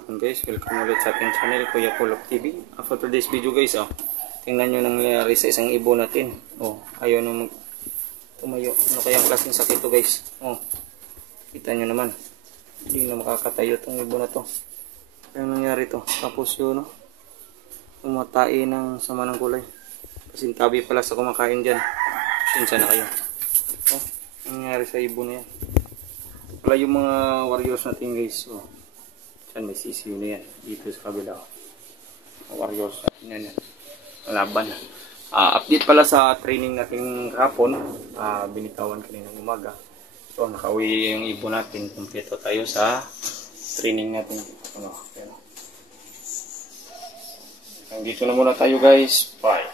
hapon guys, welcome ulit sa ating channel, Kuya Kulok TV. For today's video guys, tingnan nyo nangyari sa isang ibon natin. Ayaw na tumayo. Ano kayang klaseng sakit to guys? Kita nyo naman, hindi na makakatayo itong ibon na to. Kaya nangyari to, tapos yun umatay ng sama ng kulay. Pasintabi pala sa kumakain dyan. Sinsa na kayo. Nangyari sa ibon na yan. Wala yung mga warriors natin guys. Saan may sisiyo na yan. Dito sa kabila. Warriors natin yan. Laban. Update pala sa training natin kahapon. Binitawan kaninang umaga. So nakauwi yung ibon natin. Kompleto tayo sa training natin. Dito na muna tayo guys. Bye.